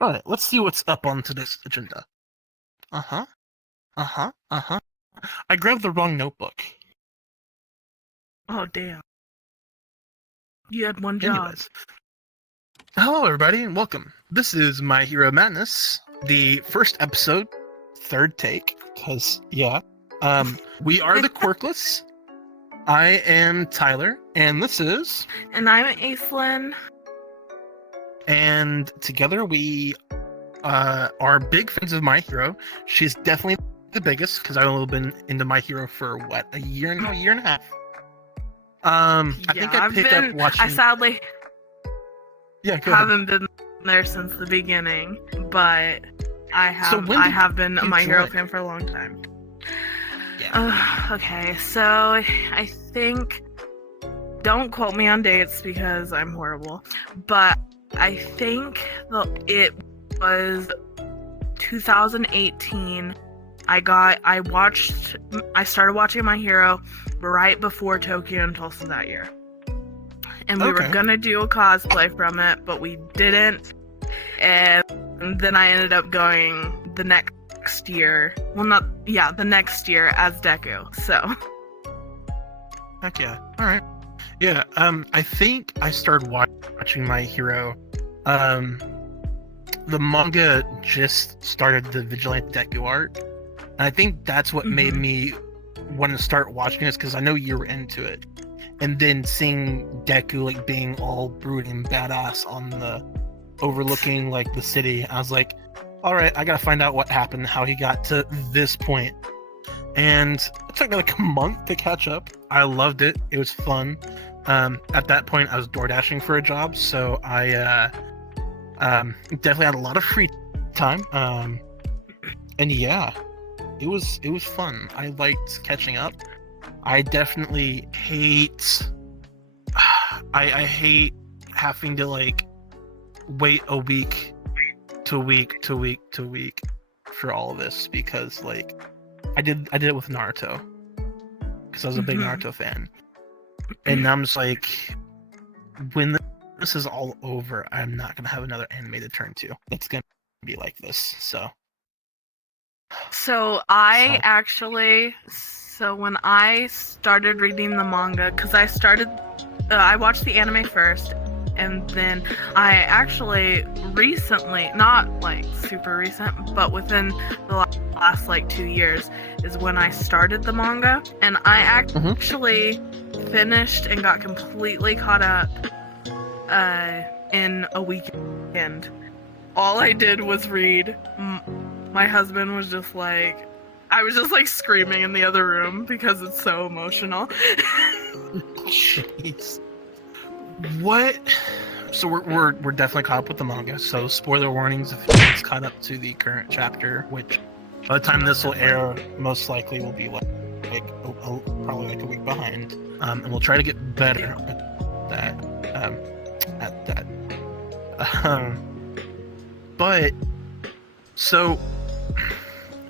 Alright, let's see what's up on today's agenda. Uh-huh. Uh-huh. Uh-huh. I grabbed the wrong notebook. Oh, damn. You had one job. Anyways. Hello, everybody, and welcome. This is My Hero Madness, the first episode, third take, because, yeah. We are the Quirkless. I am Tyler, and this is... And I'm Acelyn. And together we are big fans of My Hero. She's definitely the biggest, because I've only been into My Hero for, what, a year and a half? I think I picked up watching... I sadly haven't been there since the beginning, but I have been a My Hero fan for a long time. Yeah. Okay, so I think, don't quote me on dates because I'm horrible, but I think it was 2018. I started watching My Hero right before Tokyo and Tulsa that year. And we were gonna do a cosplay from it, but we didn't. And then I ended up going the next year. The next year as Deku. So. Heck yeah. Alright. Yeah, I think I started watching My Hero. The manga just started the Vigilante Deku arc. And I think that's what made me want to start watching this, because I know you were into it. And then seeing Deku like being all brooding and badass on the overlooking like the city, I was like, all right, I gotta find out what happened, how he got to this point. And it took me like a month to catch up. I loved it. It was fun. At that point, I was door dashing for a job, so I definitely had a lot of free time. And yeah, it was fun. I liked catching up. I definitely hate... I hate having to, like, wait a week to week to week to week for all of this, because, like, I did it with Naruto, because I was a big Naruto fan. And I'm just like, when this is all over, I'm not going to have another anime to turn to. It's going to be like this, so... So when I started reading the manga, because I watched the anime first, and then I actually recently, not like super recent, but within the last like 2 years, is when I started the manga, and I actually finished and got completely caught up in a weekend. All I did was read. My husband was just like, I was just like screaming in the other room because it's so emotional. Jeez. What? So we're definitely caught up with the manga. So spoiler warnings if it's caught up to the current chapter, which by the time this will air, most likely will be like probably like a week behind. And we'll try to get better at that. But so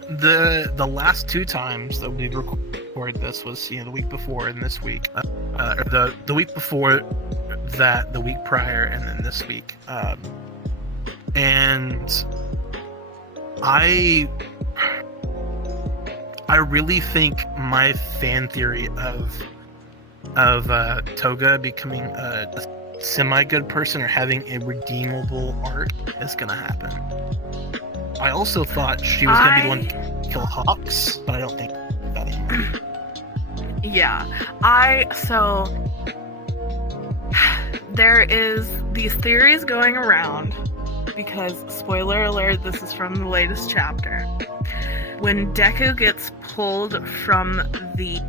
the last two times that we recorded this was, the week before and this week, or the week before that, the week prior, and then this week. And I really think my fan theory of Toga becoming a semi-good person or having a redeemable arc is gonna happen. I also thought she was gonna be the one to kill Hawks, but I don't think that anymore. Yeah, so there is these theories going around, because spoiler alert, this is from the latest chapter. When Deku gets pulled from the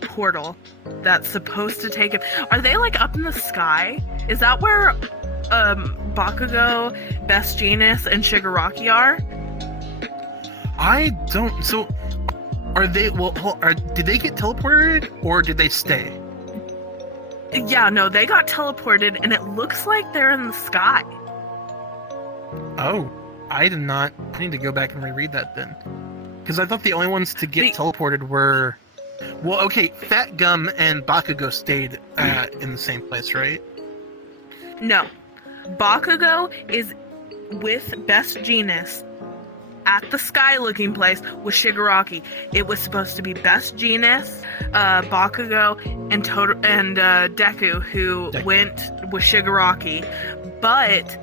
portal that's supposed to take him, are they like up in the sky? Is that where Bakugo, Best Genius, and Shigaraki are? I don't. So, are they? Well, did they get teleported or did they stay? Yeah, no, they got teleported, and it looks like they're in the sky. Oh, I did not. I need to go back and reread that then, because I thought the only ones to get teleported were. Well, okay, Fat Gum and Bakugo stayed in the same place, right? No. Bakugo is with Best Jeanist at the Sky Looking place with Shigaraki. It was supposed to be Best Jeanist, Bakugo, and Deku, who went with Shigaraki. But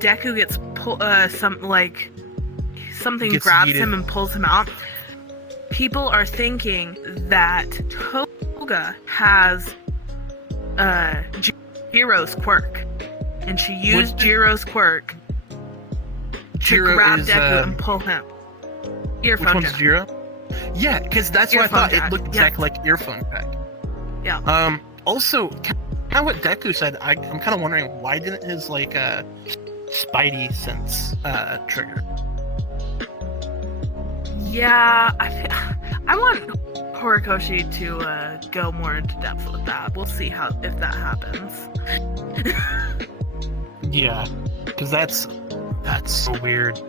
Deku gets something Gets grabs yeeted. him and pulls him out. People are thinking that Toga has Jiro's quirk, and she used Jiro's quirk to grab Deku and pull him. Which one's Jiro? Yeah, because that's what I thought. Jack. It looked exactly like earphone pack. Yeah. Also, kind of what Deku said, I'm kind of wondering why didn't his Spidey sense trigger? Yeah, I want Horikoshi to go more into depth with that. We'll see if that happens. Yeah, because that's so weird.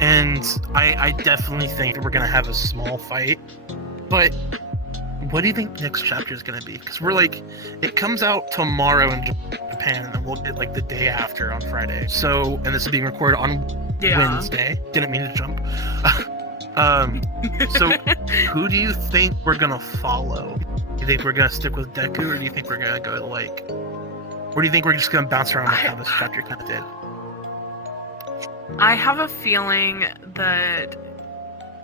And I definitely think we're gonna have a small fight. But what do you think next chapter is gonna be? Because it comes out tomorrow in Japan, and then we'll get the day after on Friday. So, and this is being recorded on Wednesday. Didn't mean to jump. So who do you think we're gonna follow? Do you think we're gonna stick with Deku, or do you think we're gonna go or do you think we're just gonna bounce around like how this chapter kind of did? I have a feeling that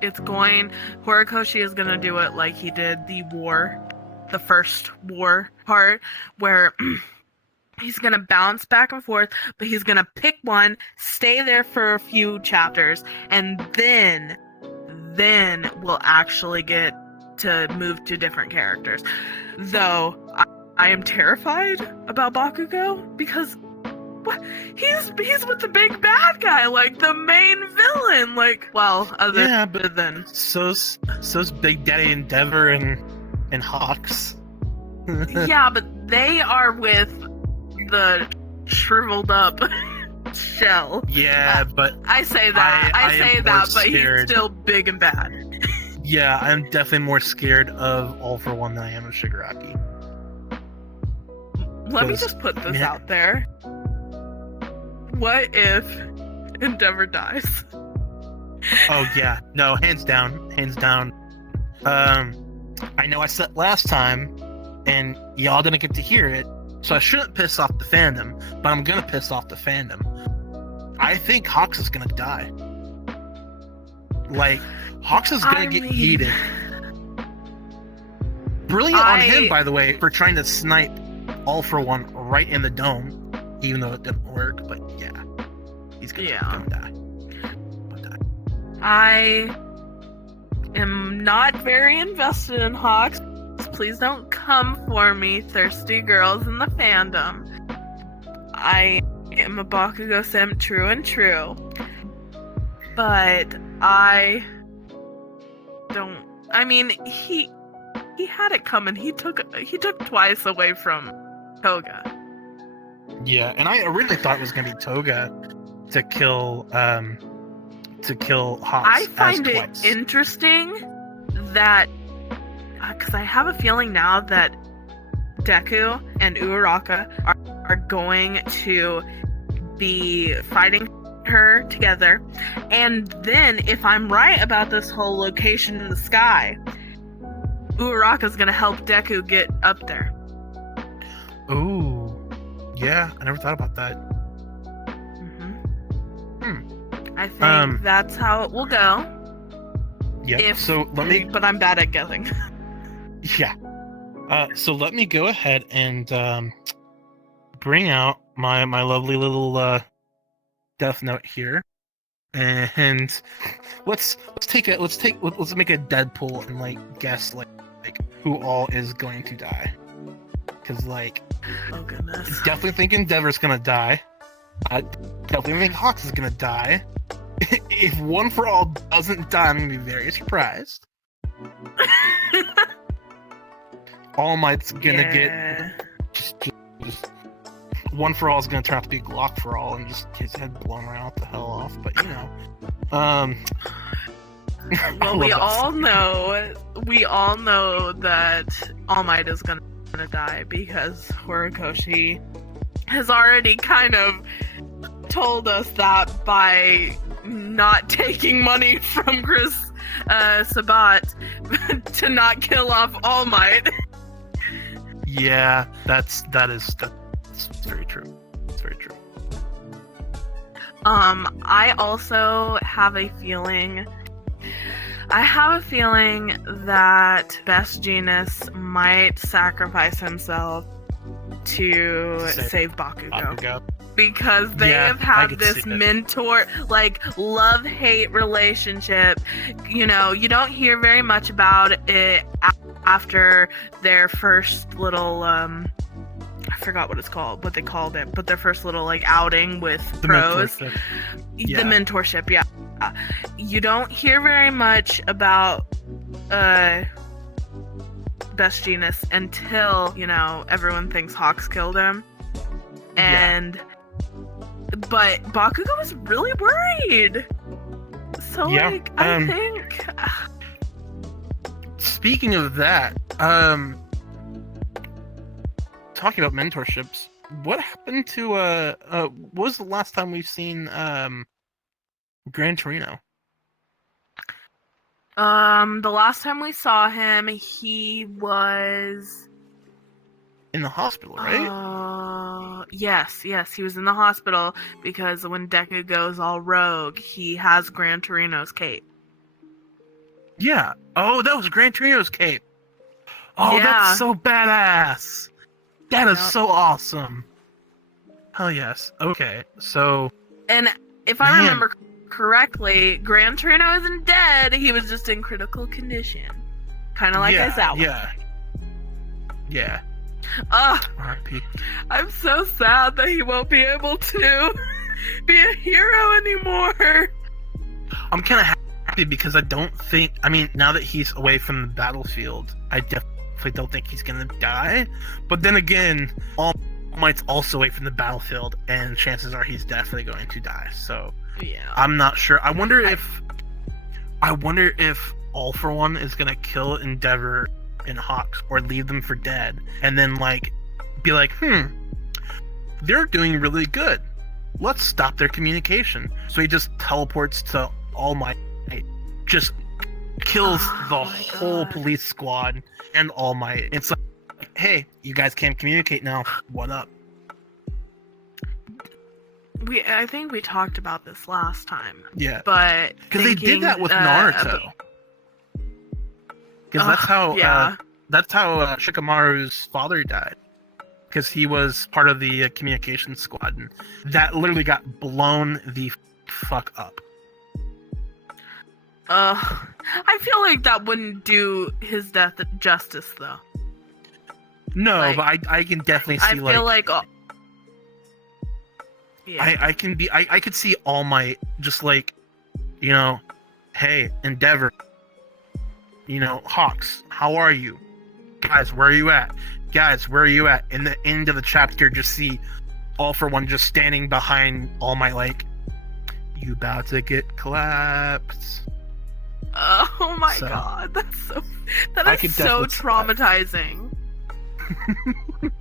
Horikoshi is gonna do it like he did the first war part, where he's gonna bounce back and forth, but he's gonna pick one, stay there for a few chapters, and then we'll actually get to move to different characters. Though I am terrified about Bakugo because he's with the big bad guy, the main villain. Other than so's Big Daddy Endeavor and Hawks. Yeah, but they are with the shriveled up Shell. Yeah, but I say that, but scared. He's still big and bad. Yeah, I'm definitely more scared of All for One than I am of Shigaraki. Let me just put this out there. What if Endeavor dies? Oh yeah, no, hands down. I know I said last time, and y'all didn't get to hear it, so I shouldn't piss off the fandom, but I'm gonna piss off the fandom. I think Hawks is gonna die. Hawks is gonna get yeeted. Brilliant on him, by the way, for trying to snipe All for One right in the dome, even though it didn't work. But yeah, he's gonna die. I am not very invested in Hawks. Please don't come for me, thirsty girls in the fandom. I am a Bakugo simp, true and true. But I don't. I mean, he had it coming. He took twice away from Toga. Yeah, and I originally thought it was gonna be Toga to kill Hawks. I find it interesting that because I have a feeling now that Deku and Uraraka are going to be fighting her together, and then if I'm right about this whole location in the sky, Uraraka's gonna help Deku get up there. Ooh, yeah, I never thought about that. I think that's how it will go. Yeah. But I'm bad at guessing. Yeah. So let me go ahead and bring out my lovely little death note here, and let's make a Deadpool and guess who all is going to die, because oh goodness, definitely think Endeavor's gonna die. I definitely think Hawks is gonna die. If One for All doesn't die, I'm gonna be very surprised. All Might's gonna get just One for All is gonna turn out to be Glock for All and just his head blown right out the hell off. But well, we all know that All Might is gonna die because Horikoshi has already kind of told us that by not taking money from Chris Sabat to not kill off All Might. Yeah, that's very true. It's very true. I also have a feeling. I have a feeling that Best Genius might sacrifice himself to save Bakugo. Because they have had this mentor, like, love-hate relationship. You know, you don't hear very much about it after their first little, I forgot what they called it, but their first little, like, outing with pros. The mentorship, yeah. You don't hear very much about Best Genius until, you know, everyone thinks Hawks killed him. And but Bakugo was really worried. So like I think speaking of that, talking about mentorships, what happened to what was the last time we've seen Gran Torino? The last time we saw him, he was in the hospital, right? Yes, he was in the hospital because when Deku goes all rogue, he has Gran Torino's cape. Yeah. Oh, that was Gran Torino's cape. Oh, that's so badass. That is so awesome. Hell yes. Okay, so... And if I remember correctly, Gran Torino isn't dead. He was just in critical condition. Kind of like Aizawa. Yeah. R.I.P. I'm so sad that he won't be able to be a hero anymore. I'm kind of happy because I don't think... I mean, now that he's away from the battlefield, I definitely don't think he's gonna die. But then again, All Might's also away from the battlefield, and chances are he's definitely going to die. So I'm not sure. I wonder if All For One is gonna kill Endeavor and Hawks, or leave them for dead, and then like be like, they're doing really good. Let's stop their communication. So he just teleports to All Might, just kills the whole police squad and All Might. It's like, hey, you guys can't communicate now. What up? I think we talked about this last time. Yeah. But because they did that with Naruto. Because that's how Shikamaru's father died. Because he was part of the communication squad, and that literally got blown the fuck up. I feel like that wouldn't do his death justice, though. No, like, but I can definitely see. I feel like I could see All Might just like, you know, hey, Endeavor, you know, Hawks, how are you? Guys, where are you at? Guys, where are you at? In the end of the chapter, just see All For One just standing behind All Might like, you about to get clapped. Oh my god, that is so traumatizing.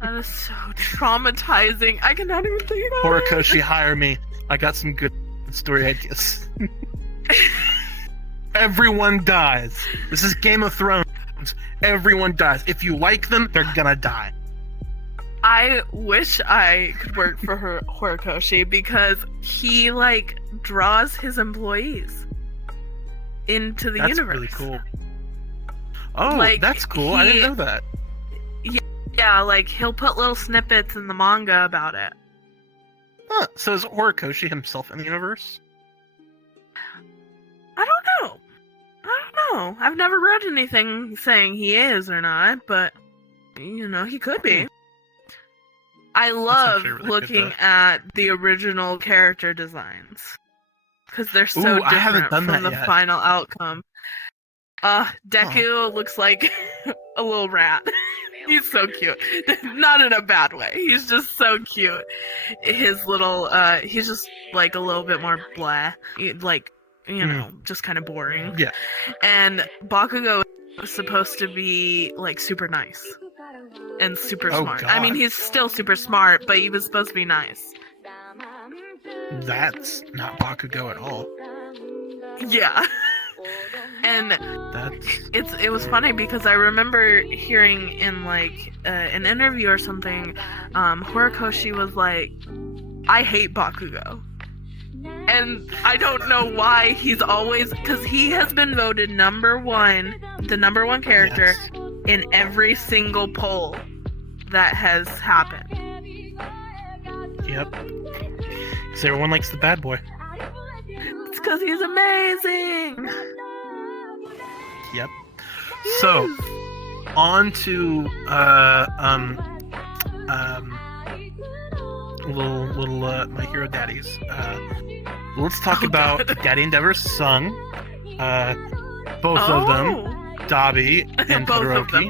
That is so traumatizing. I cannot even think about it. Horikoshi, hire me. I got some good story ideas. Everyone dies. This is Game of Thrones. Everyone dies. If you like them, they're gonna die. I wish I could work for Horikoshi because he like draws his employees into the universe. That's really cool. Oh, like, that's cool. I didn't know that. Yeah, like he'll put little snippets in the manga about it. Huh. So is Horikoshi himself in the universe? I don't know. I've never read anything saying he is or not, but you know, he could be. I love really looking at the original character designs because they're so different from the final outcome. Deku looks like a little rat. He's so cute. Not in a bad way. He's just so cute. His little, he's just like a little bit more blah. Like, you know, just kind of boring. Yeah. And Bakugo is supposed to be like super nice and super smart. God. I mean, he's still super smart, but he was supposed to be nice. That's not Bakugo at all. Yeah. And it was funny because I remember hearing in like an interview or something, Horikoshi was like, I hate Bakugo. And I don't know why he's always, because he has been voted the number one character in every single poll that has happened. Yep. Because everyone likes the bad boy. It's because he's amazing. Yep. So, on to little My Hero Daddies. Let's talk about Daddy Endeavor's son. Both of them, Dabi and Todoroki.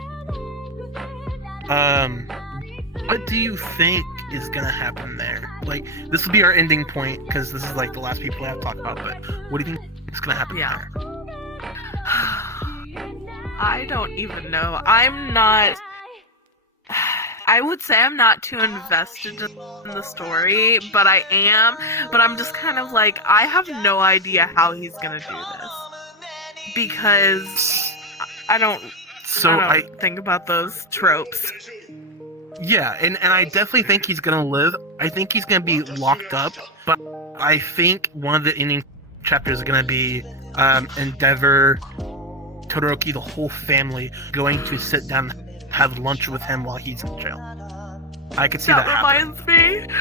What do you think is gonna happen there? Like, this will be our ending point because this is like the last people I have to talk about. But what do you think is gonna happen there? I don't even know. I would say I'm not too invested in the story, but I am. But I'm just kind of like, I have no idea how he's gonna do this. Because I don't think about those tropes. Yeah, and I definitely think he's gonna live. I think he's gonna be locked up, but I think one of the ending chapters is gonna be Endeavor, Todoroki, the whole family going to sit down and have lunch with him while he's in jail. I could see that happening.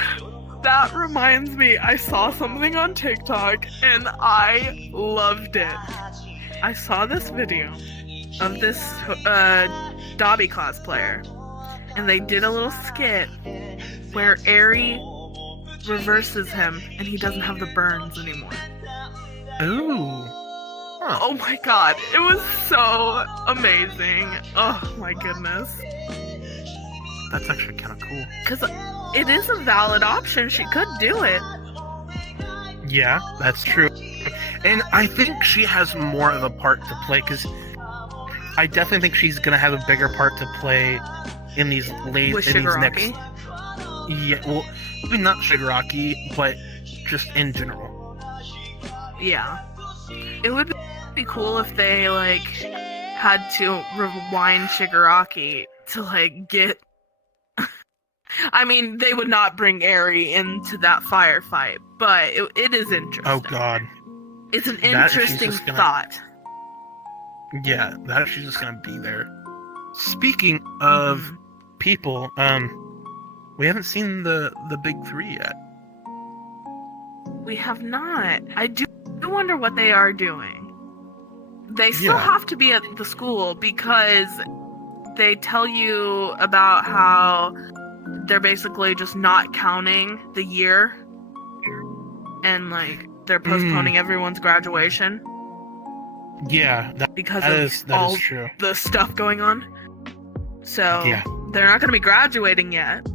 That reminds me, I saw something on TikTok and I loved it. I saw this video of this Dabi cosplayer, and they did a little skit where Eri reverses him and he doesn't have the burns anymore. Ooh. Huh. Oh my god, it was so amazing. Oh my goodness. That's actually kind of cool. Because it is a valid option. She could do it. Yeah, that's true. And I think she has more of a part to play, because I definitely think she's going to have a bigger part to play in these Shigaraki? Yeah, well, maybe not Shigaraki, but just in general. Yeah. It would be cool if they, like, had to rewind Shigaraki to, like, get... I mean, they would not bring Eri into that firefight, but it is interesting. Oh, God. It's an interesting thought. Yeah, that she's just gonna be there. Speaking of people, we haven't seen the big three yet. We have not. I do wonder what they are doing. They still have to be at the school because they tell you about how they're basically just not counting the year and like they're postponing everyone's graduation. Yeah, because that of is all true. The stuff going on. So they're not going to be graduating yet.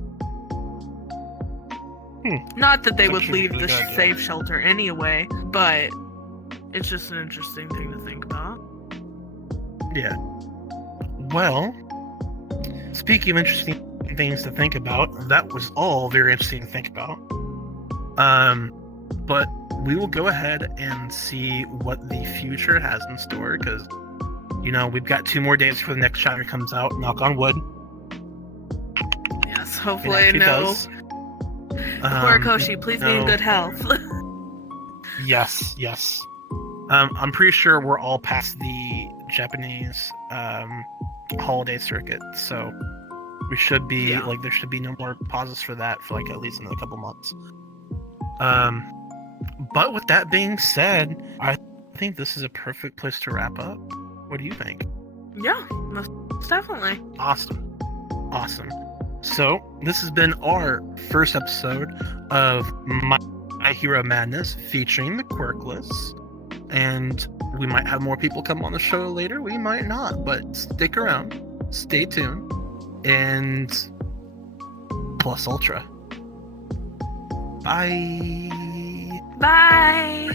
Not that they would leave the safe shelter anyway, but it's just an interesting thing to think about. Yeah. Well, speaking of interesting things to think about, that was all very interesting to think about. But we will go ahead and see what the future has in store, because, you know, we've got 2 more days before the next chapter comes out. Knock on wood. Yes, hopefully no. Horikoshi, please be in good health. Yes. I'm pretty sure we're all past the Japanese holiday circuit, so we should be like, there should be no more pauses for that for like at least another couple months. But with that being said, I think this is a perfect place to wrap up. What do you think? Yeah, most definitely. Awesome. So, this has been our first episode of My Hero Madness featuring the Quirkless. And we might have more people come on the show later. We might not, but stick around. Stay tuned. And Plus Ultra. Bye. Bye.